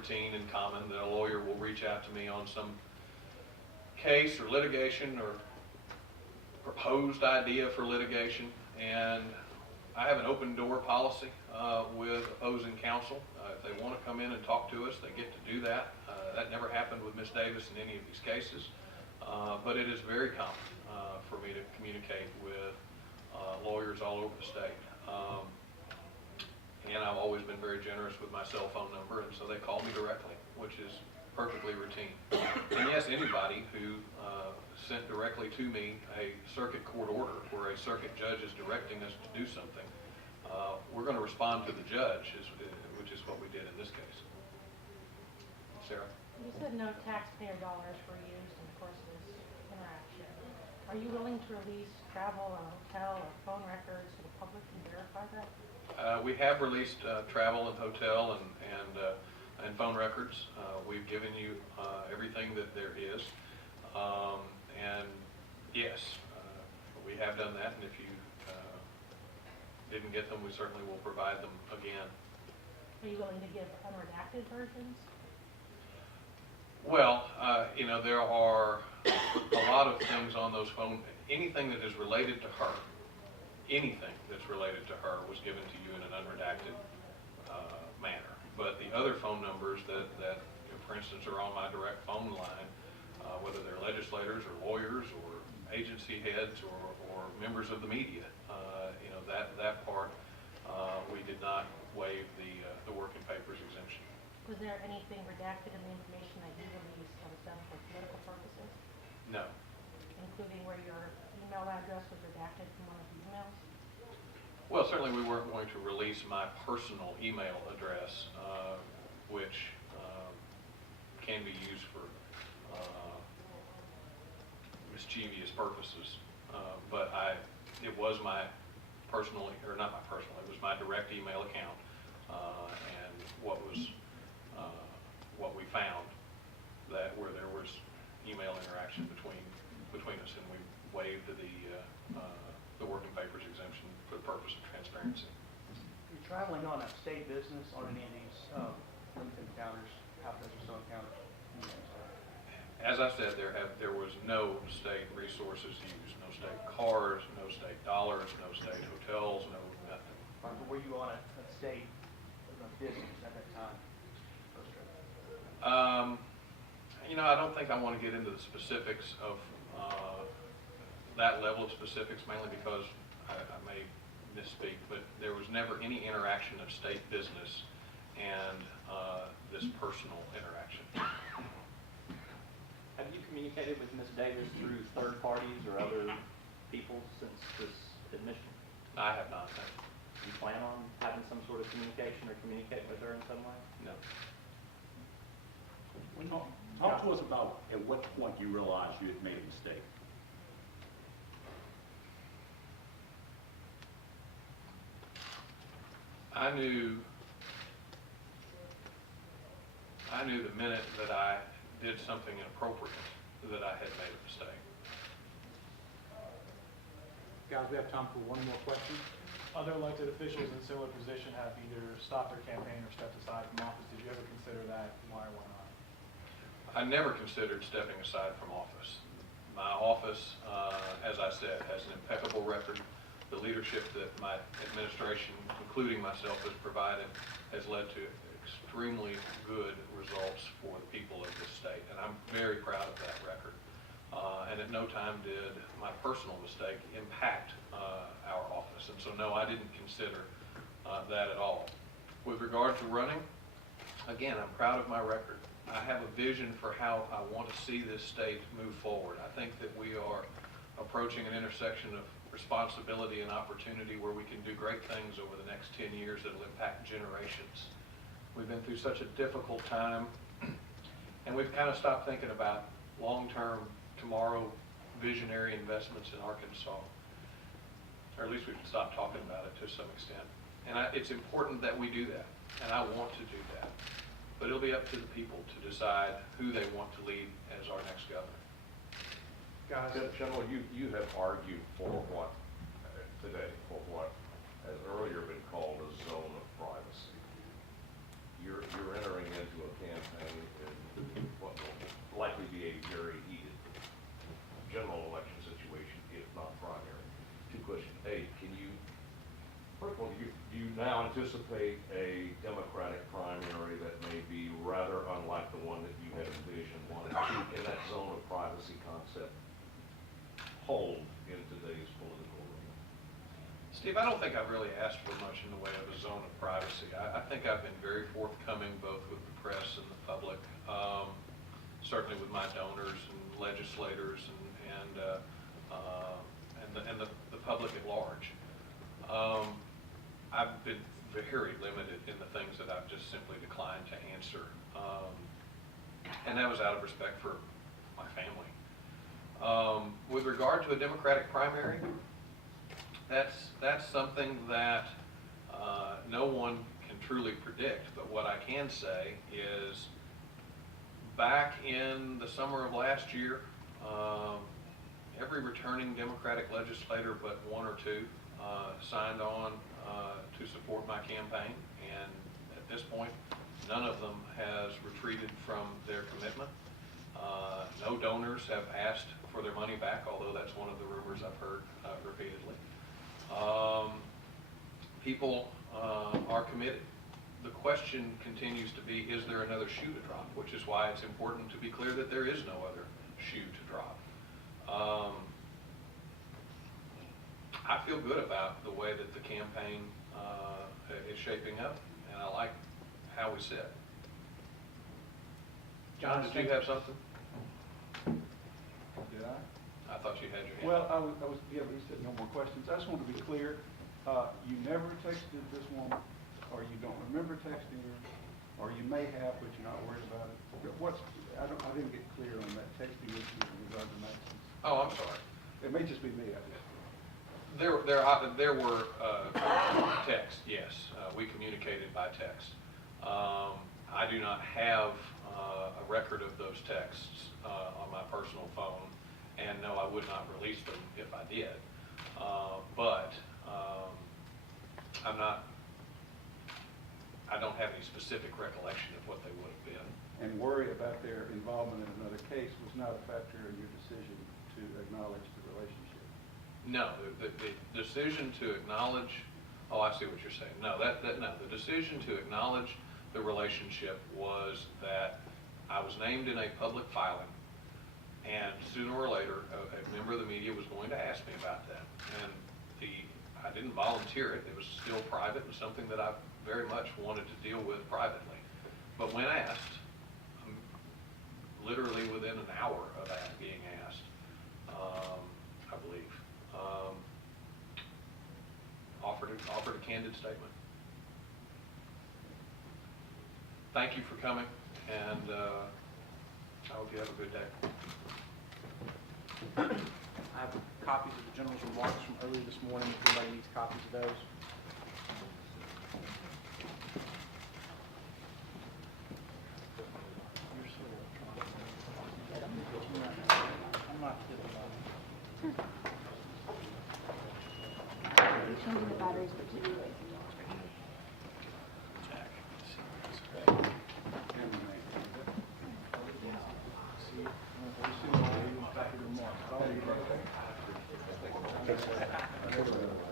routine and common that a lawyer will reach out to me on some case or litigation or proposed idea for litigation, and I have an open door policy with opposing counsel. If they want to come in and talk to us, they get to do that. That never happened with Ms. Davis in any of these cases, but it is very common for me to communicate with lawyers all over the state. And I've always been very generous with my cell phone number, and so they call me directly, which is perfectly routine. And yes, anybody who sent directly to me a circuit court order where a circuit judge is directing us to do something, we're going to respond to the judge, which is what we did in this case. Sarah? You said no taxpayer dollars were used in the course of this interaction. Are you willing to release travel or hotel or phone records so the public can verify that? We have released travel and hotel and phone records. We've given you everything that there is. And yes, we have done that, and if you didn't get them, we certainly will provide them again. Are you willing to give unredacted versions? Well, you know, there are a lot of things on those phone, anything that is related to her, anything that's related to her was given to you in an unredacted manner. But the other phone numbers that you know, for instance, are on my direct phone line, whether they're legislators or lawyers or agency heads or members of the media, you know, that part, we did not waive the working papers exemption. Was there anything redacted in the information that you released that was done for political purposes? No. Including where your email address was redacted from one of the emails? Well, certainly we weren't going to release my personal email address, which can be used for mischievous purposes. But it was my personal, or not my personal, it was my direct email account, and what we found that where there was email interaction between us, and we waived the working papers exemption for the purpose of transparency. You're traveling on a state business on any of these limited encounters, half dozen or so encounters? As I said, there was no state resources used, no state cars, no state dollars, no state hotels, no nothing. But were you on a state business at that time? You know, I don't think I want to get into the specifics of that level of specifics, mainly because I may misspeak, but there was never any interaction of state business and this personal interaction. Have you communicated with Ms. Davis through third parties or other people since this admission? I have not. Do you plan on having some sort of communication or communicate with her in some way? No. Talk to us about at what point you realized you had made a mistake. I knew the minute that I did something inappropriate that I had made a mistake. Guys, we have time for one more question. Other elected officials in similar position have either stopped their campaign or stepped aside from office. Did you ever consider that? Why or why not? I never considered stepping aside from office. My office, as I said, has an impeccable record. The leadership that my administration, including myself, has provided has led to extremely good results for the people of this state, and I'm very proud of that record. And at no time did my personal mistake impact our office, and so no, I didn't consider that at all. With regard to running, again, I'm proud of my record. I have a vision for how I want to see this state move forward. I think that we are approaching an intersection of responsibility and opportunity where we can do great things over the next 10 years that will impact generations. We've been through such a difficult time, and we've kind of stopped thinking about long-term, tomorrow, visionary investments in Arkansas. Or at least we can stop talking about it to some extent. And it's important that we do that, and I want to do that. But it'll be up to the people to decide who they want to lead as our next governor. Guys, General, you have argued for what today, for what has earlier been called a zone of privacy. You're entering into a campaign First of all, do you now anticipate a Democratic primary that may be rather unlike the one that you had envisioned, one to keep in that zone of privacy concept hold in today's political arena? Steve, I don't think I've really asked for much in the way of a zone of privacy. I think I've been very forthcoming both with the press and the public, certainly with my donors and legislators and the public at large. I've been very limited in the things that I've just simply declined to answer, and that was out of respect for my family. With regard to a Democratic primary, that's something that no one can truly predict, but what I can say is back in the summer of last year, every returning Democratic legislator but one or two signed on to support my campaign, and at this point none of them has retreated from their commitment. No donors have asked for their money back, although that's one of the rumors I've heard repeatedly. People are committed. The question continues to be, is there another shoe to drop? Which is why it's important to be clear that there is no other shoe to drop. I feel good about the way that the campaign is shaping up, and I like how we sit. John, did you have something? Did I? I thought you had your hand Well, up. I was, yeah, but you said no more questions. I just want to be clear. You never texted this woman, or you don't remember texting her, or you may have, but you're not worried about it. I didn't get clear on that texting issue in regard to Maxine. Oh, I'm sorry. It may just be me, I guess. There were texts, yes. We communicated by text. I do not have a record of those texts on my personal phone, and no, I would not release them if I did. But I don't have any specific recollection of what they would have been. And worry about their involvement in another case was not a factor in your decision to acknowledge the relationship. No, the decision to acknowledge, oh, I see what you're saying. No, no, the decision to acknowledge the relationship was that I was named in a public filing, and sooner or later, a member of the media was going to ask me about that. And I didn't volunteer it. It was still private and something that I very much wanted to deal with privately. But when asked, literally within an hour of that being asked, I believe, offered a candid statement. Thank you for coming, and I hope you have a good day. I have copies of the general's remarks from earlier this morning, if anybody needs copies of those. I'm not kidding about it. Changing the batteries for TV. Copy of the remarks.